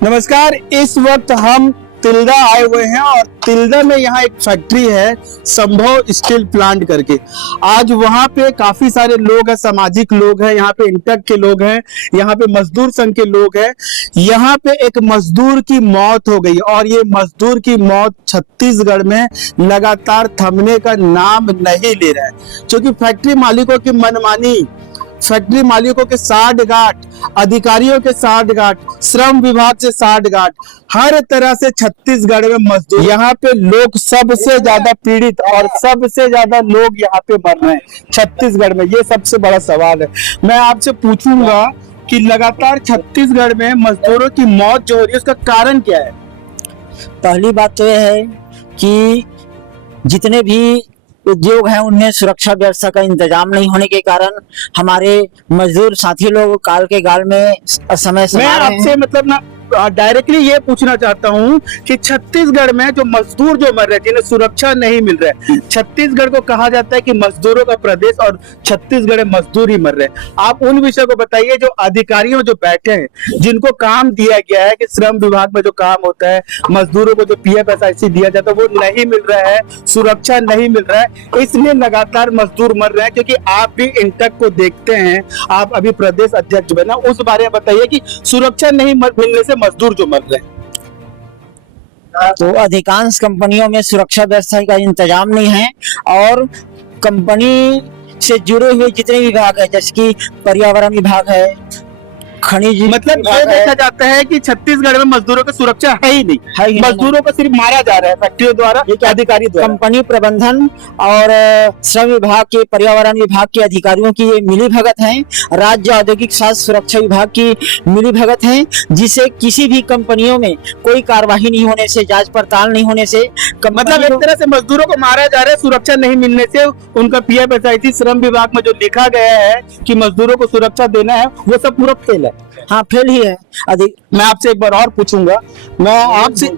नमस्कार। इस वक्त हम तिल्दा आए हुए हैं और तिल्दा में यहाँ एक फैक्ट्री है संभव स्टील प्लांट करके। आज वहाँ पे काफी सारे लोग हैं, सामाजिक लोग हैं, यहाँ पे इंटक के लोग हैं, यहाँ पे मजदूर संघ के लोग हैं। यहाँ पे एक मजदूर की मौत हो गई और ये मजदूर की मौत छत्तीसगढ़ में लगातार थमने का नाम नहीं ले रहा है, क्योंकि फैक्ट्री मालिकों की मनमानी, फैक्ट्री मालिकों के साठगांठ, अधिकारियों के साठगांठ, श्रम विभाग से साठगांठ, हर तरह से छत्तीसगढ़ में मजदूर, यहाँ पे लोग सबसे ज्यादा पीड़ित और सबसे ज्यादा लोग यहाँ पे मर रहे हैं छत्तीसगढ़ में। ये सबसे बड़ा सवाल है। मैं आपसे पूछूंगा कि लगातार छत्तीसगढ़ में मजदूरों की मौत जो हो रही है उसका कारण क्या है? पहली बात तो यह है कि जितने भी उद्योग हैं उनमें सुरक्षा व्यवस्था का इंतजाम नहीं होने के कारण हमारे मजदूर साथी लोग काल के गाल में समय मैं आपसे मतलब ना डायरेक्टली ये पूछना चाहता हूँ कि छत्तीसगढ़ में जो मजदूर जो मर रहे हैं, जिन्हें सुरक्षा नहीं मिल रहा है, छत्तीसगढ़ को कहा जाता है कि मजदूरों का प्रदेश और छत्तीसगढ़ में मजदूर ही मर रहे हैं। आप उन विषय को बताइए जो अधिकारियों जो बैठे हैं, जिनको काम दिया गया है कि श्रम विभाग में जो काम होता है, मजदूरों को जो PF दिया जाता है वो नहीं मिल रहा है, सुरक्षा नहीं मिल रहा है, इसलिए लगातार मजदूर मर रहे हैं। क्योंकि आप भी इंटक को देखते हैं, आप अभी प्रदेश अध्यक्ष बना, उस बारे में बताइए कि सुरक्षा नहीं मिलने से मजदूर जो मर रहे हैं। तो अधिकांश कंपनियों में सुरक्षा व्यवस्था का इंतजाम नहीं है और कंपनी से जुड़े हुए जितने विभाग है, जैसे कि पर्यावरण विभाग है, खनिज, मतलब ये देखा जाता है कि छत्तीसगढ़ में मजदूरों की सुरक्षा है ही नहीं, मजदूरों को सिर्फ मारा जा रहा है फैक्ट्रियों द्वारा, अधिकारी द्वारा। कंपनी प्रबंधन और श्रम विभाग के, पर्यावरण विभाग के अधिकारियों की ये मिली भगत है, राज्य औद्योगिक स्वास्थ्य सुरक्षा विभाग की मिली भगत है, जिसे किसी भी कंपनियों में कोई कार्यवाही नहीं होने से, जांच पड़ताल नहीं होने से, मतलब एक तरह से मजदूरों को मारा जा रहा है सुरक्षा नहीं मिलने से। उनका PF श्रम विभाग में जो लिखा गया है कि मजदूरों को सुरक्षा देना है, वो सब पूरा फेल है। हाँ, फेल ही है। मैं आपसे एक बार और पूछूंगा, मैं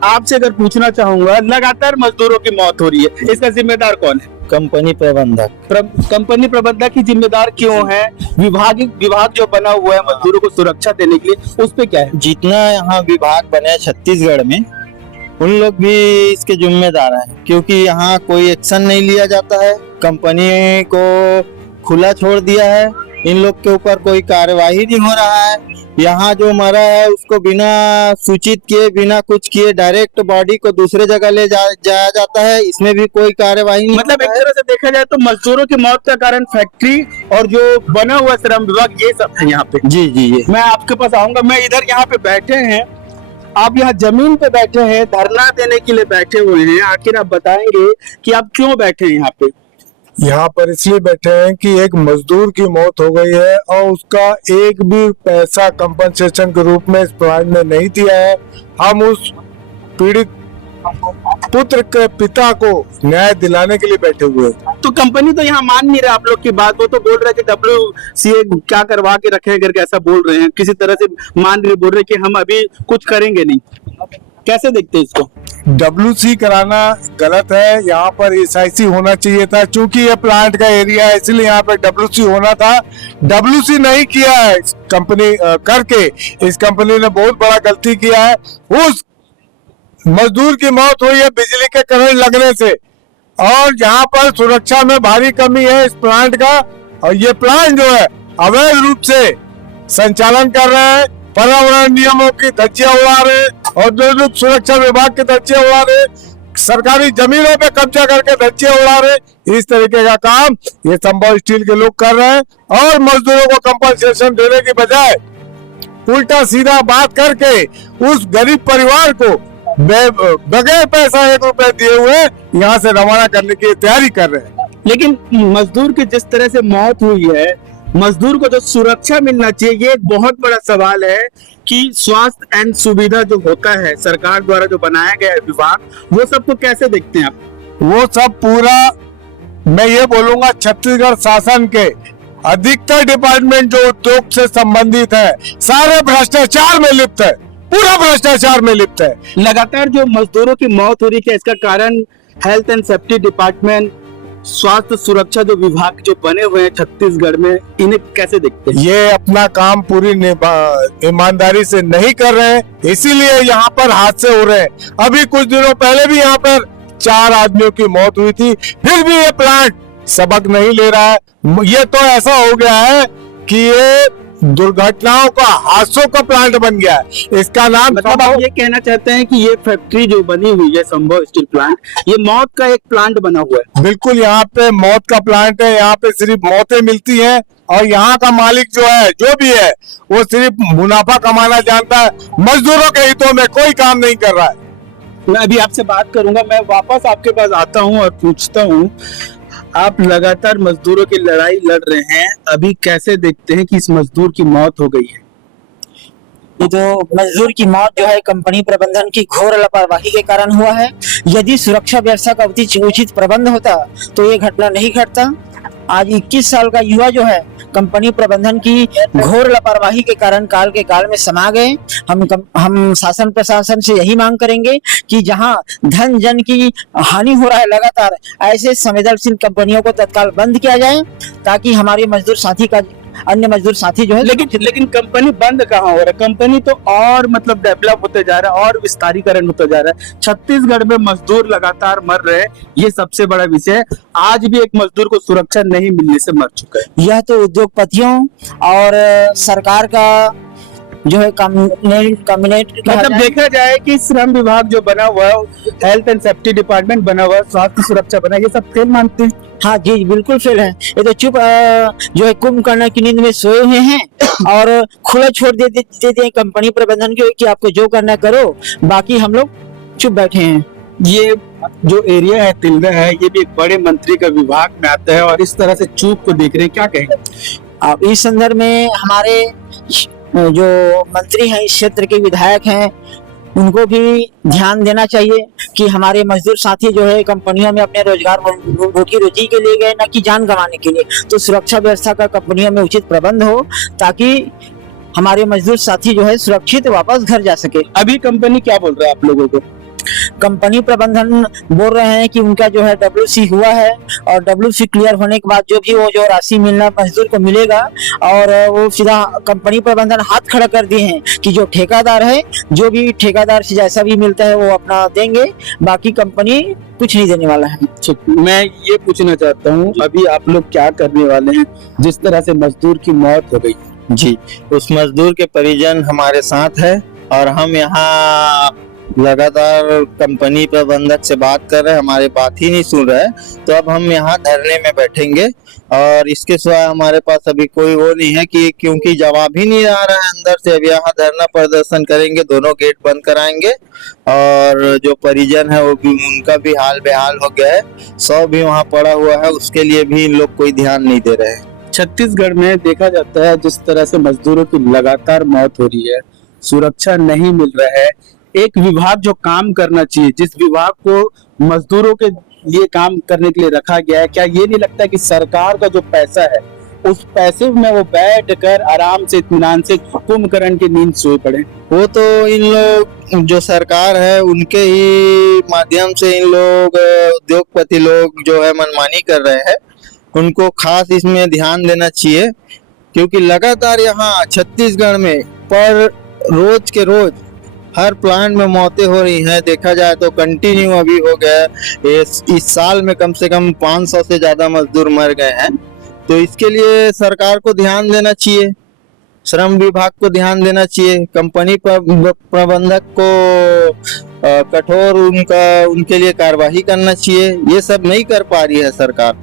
आपसे अगर पूछना चाहूंगा, लगातार मजदूरों की मौत हो रही है, इसका जिम्मेदार कौन है? कंपनी प्रबंधक। कंपनी प्रबंधक ही जिम्मेदार क्यों है? विभाग जो बना हुआ है मजदूरों को सुरक्षा देने के लिए, उस पे क्या है? जितना यहाँ विभाग बने छत्तीसगढ़ में, उन लोग भी इसके जिम्मेदार हैं, क्योंकि यहाँ कोई एक्शन नहीं लिया जाता है, कंपनी को खुला छोड़ दिया है, इन लोग के ऊपर कोई कार्यवाही नहीं हो रहा है। यहाँ जो मरा है उसको बिना सूचित किए, बिना कुछ किए डायरेक्ट बॉडी को दूसरे जगह ले जाया जाता है, इसमें भी कोई कार्यवाही नहीं। मतलब एक तरह से देखा जाए तो मजदूरों की मौत का कारण फैक्ट्री और जो बना हुआ श्रम विभाग, ये सब है यहाँ पे। जी। मैं आपके पास आऊंगा। मैं इधर यहाँ पे बैठे हैं, आप यहाँ जमीन पे बैठे हैं, धरना देने के लिए बैठे हुए हैं। आखिर आप बताएंगे कि आप क्यों बैठे हैं यहाँ पे? यहाँ पर इसलिए बैठे हैं कि एक मजदूर की मौत हो गई है और उसका एक भी पैसा कंपनसेशन के रूप में इस प्लांट ने नहीं दिया है। हम उस पीड़ित पुत्र के पिता को न्याय दिलाने के लिए बैठे हुए हैं। तो कंपनी तो यहाँ मान नहीं रहा आप लोग की बात, वो तो बोल रहे हैं कि WCA क्या करवा के रखे करके ऐसा बोल रहे हैं, किसी तरह से मान रहे, बोल रहे कि हम अभी कुछ करेंगे नहीं। कैसे देखते हैं इसको? WC कराना गलत है, यहाँ पर SIC होना चाहिए था, क्योंकि ये प्लांट का एरिया है, इसलिए यहाँ पे WC होना था। WC नहीं किया है कंपनी करके, इस कंपनी ने बहुत बड़ा गलती किया है। उस मजदूर की मौत हुई है बिजली के करंट लगने से, और यहाँ पर सुरक्षा में भारी कमी है इस प्लांट का। और ये प्लांट जो है अवैध रूप से संचालन कर रहे हैं, पर्यावरण नियमों की धज्जियां उड़ा रहे, औद्योगिक सुरक्षा विभाग की धज्जियां उड़ा रहे, सरकारी जमीनों पे कब्जा करके धज्जियां उड़ा रहे। इस तरीके का काम ये संभव स्टील के लोग कर रहे हैं और मजदूरों को कंपनसेशन देने की बजाय उल्टा सीधा बात करके उस गरीब परिवार को बगैर पैसा 1 रुपए दिए हुए यहाँ से रवाना करने की तैयारी कर रहे हैं। लेकिन मजदूर की जिस तरह से मौत हुई है, मजदूर को जो सुरक्षा मिलना चाहिए, ये एक बहुत बड़ा सवाल है कि स्वास्थ्य एंड सुविधा जो होता है सरकार द्वारा जो बनाया गया है विभाग, वो सबको कैसे देखते हैं आप? वो सब पूरा, मैं ये बोलूंगा, छत्तीसगढ़ शासन के अधिकतर डिपार्टमेंट जो उद्योग से संबंधित है, सारे भ्रष्टाचार में लिप्त है, पूरा भ्रष्टाचार में लिप्त है। लगातार जो मजदूरों की मौत हो रही है, इसका कारण हेल्थ एंड सेफ्टी डिपार्टमेंट स्वास्थ्य सुरक्षा जो विभाग जो बने हुए हैं छत्तीसगढ़ में, इन्हें कैसे देखते हैं? ये अपना काम पूरी ईमानदारी से नहीं कर रहे हैं, इसीलिए यहाँ पर हादसे हो रहे हैं। अभी कुछ दिनों पहले भी यहाँ पर 4 आदमियों की मौत हुई थी, फिर भी ये प्लांट सबक नहीं ले रहा है। ये तो ऐसा हो गया है कि ये दुर्घटनाओं का, हादसों का प्लांट बन गया है। इसका नाम मतलब आप ये कहना चाहते हैं कि ये फैक्ट्री जो बनी हुई है संभव स्टील प्लांट, ये मौत का एक प्लांट बना हुआ है। बिल्कुल यहाँ पे मौत का प्लांट है। यहाँ पे सिर्फ मौतें मिलती हैं और यहाँ का मालिक जो है, जो भी है, वो सिर्फ मुनाफा कमाना जानता है, मजदूरों के हितों में कोई काम नहीं कर रहा है। मैं अभी आपसे बात करूंगा, मैं वापस आपके पास आता हूं और पूछता हूं, आप लगातार मजदूरों की लड़ाई लड़ रहे हैं, अभी कैसे देखते हैं कि इस मजदूर की मौत हो गई है? ये जो मजदूर की मौत जो है कंपनी प्रबंधन की घोर लापरवाही के कारण हुआ है। यदि सुरक्षा व्यवस्था का उचित प्रबंध होता तो ये घटना नहीं घटता। आज 21 साल का युवा जो है कंपनी प्रबंधन की घोर लापरवाही के कारण काल में समा गए। हम शासन प्रशासन से यही मांग करेंगे कि जहां धन जन की हानि हो रहा है लगातार, ऐसे संवेदनशील कंपनियों को तत्काल बंद किया जाए ताकि हमारे मजदूर साथी का, अन्य मजदूर साथी जो है। लेकिन कंपनी बंद कहाँ हो रहा है? कंपनी तो और मतलब डेवलप होते जा रहा है और विस्तारीकरण होता जा रहा है। छत्तीसगढ़ में मजदूर लगातार मर रहे हैं, ये सबसे बड़ा विषय है। आज भी एक मजदूर को सुरक्षा नहीं मिलने से मर चुका है। यह तो उद्योगपतियों और सरकार का जो है मतलब देखा जाए कि श्रम विभाग जो बना हुआ है, हेल्थ एंड सेफ्टी डिपार्टमेंट बना हुआ है, स्वास्थ्य सुरक्षा बना है, ये सब फेल मानते हैं। हाँ जी, बिल्कुल फेल है। ये तो चुप जो है कुंभकर्ण की नींद में सोए हुए हैं और खुला छोड़ देते हैं कंपनी प्रबंधन को कि आपको जो करना करो, बाकी हम लोग चुप बैठे हैं। ये जो एरिया है तिल्दा है, ये भी एक बड़े मंत्री का विभाग में आता है और इस तरह से चूक को देख रहे हैं, क्या कहेंगे? अब इस संदर्भ में हमारे जो मंत्री हैं, इस क्षेत्र के विधायक हैं, उनको भी ध्यान देना चाहिए कि हमारे मजदूर साथी जो है कंपनियों में अपने रोजगार रोटी रोजी के लिए गए, न कि जान गंवाने के लिए। तो सुरक्षा व्यवस्था का कंपनियों में उचित प्रबंध हो ताकि हमारे मजदूर साथी जो है सुरक्षित वापस घर जा सके। अभी कंपनी क्या बोल रहा है आप लोगों को? कंपनी प्रबंधन बोल रहे हैं कि उनका जो है WC हुआ है और WC क्लियर होने के बाद जो भी वो जो राशि मिलना मजदूर को मिलेगा, और वो सीधा कंपनी प्रबंधन हाथ खड़ा कर दिए हैं कि जो ठेकेदार है, जो भी ठेकेदार से जैसा भी मिलता है वो अपना देंगे, बाकी कंपनी कुछ नहीं देने वाला है। ठीक, मैं ये पूछना चाहता हूँ, अभी आप लोग क्या करने वाले हैं जिस तरह से मजदूर की मौत हो गई? जी, उस मजदूर के परिजन हमारे साथ है और हम यहाँ लगातार कंपनी प्रबंधक से बात कर रहे हैं, हमारी बात ही नहीं सुन रहा है। तो अब हम यहाँ धरने में बैठेंगे और इसके सिवाय हमारे पास अभी कोई वो नहीं है कि, क्योंकि जवाब ही नहीं आ रहा है अंदर से। अब यहाँ धरना प्रदर्शन करेंगे, दोनों गेट बंद कराएंगे और जो परिजन है वो भी, उनका भी हाल बेहाल हो गया है। 100 भी वहाँ पड़ा हुआ है, उसके लिए भी इन लोग कोई ध्यान नहीं दे रहे हैं। छत्तीसगढ़ में देखा जाता है जिस तरह से मजदूरों की लगातार मौत हो रही है, सुरक्षा नहीं मिल रहा है। एक विभाग जो काम करना चाहिए, जिस विभाग को मजदूरों के लिए काम करने के लिए रखा गया है, क्या ये नहीं लगता कि सरकार का जो पैसा है उस पैसे में वो बैठ कर आराम से इत्मीनान से कुंभकर्ण की नींद सोए पड़े? वो तो इन लोग जो सरकार है उनके ही माध्यम से इन लोग उद्योगपति लोग जो है मनमानी कर रहे हैं। उनको खास इसमें ध्यान देना चाहिए, क्योंकि लगातार यहाँ छत्तीसगढ़ में पर रोज के रोज हर प्लांट में मौतें हो रही हैं। देखा जाए तो कंटिन्यू अभी हो गया इस साल में कम से कम 500 से ज्यादा मजदूर मर गए हैं। तो इसके लिए सरकार को ध्यान देना चाहिए, श्रम विभाग को ध्यान देना चाहिए, कंपनी प्रबंधक को कठोर उनके लिए कार्यवाही करना चाहिए। ये सब नहीं कर पा रही है सरकार।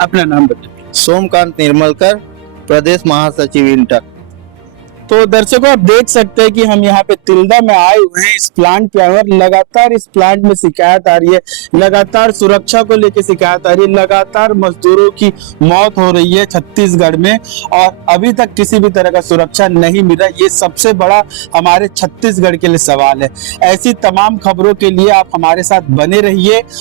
अपना नाम बताइए। सोमकांत निर्मलकर, प्रदेश महासचिव इंटर। तो दर्शकों आप देख सकते हैं कि हम यहाँ पे तिल्दा में आए हुए हैं, इस प्लांट पे आए हुए हैं। लगातार इस प्लांट में शिकायत आ रही है, लगातार सुरक्षा को लेकर शिकायत आ रही है, लगातार मजदूरों की मौत हो रही है छत्तीसगढ़ में और अभी तक किसी भी तरह का सुरक्षा नहीं मिल रहा। ये सबसे बड़ा हमारे छत्तीसगढ़ के लिए सवाल है। ऐसी तमाम खबरों के लिए आप हमारे साथ बने रहिए।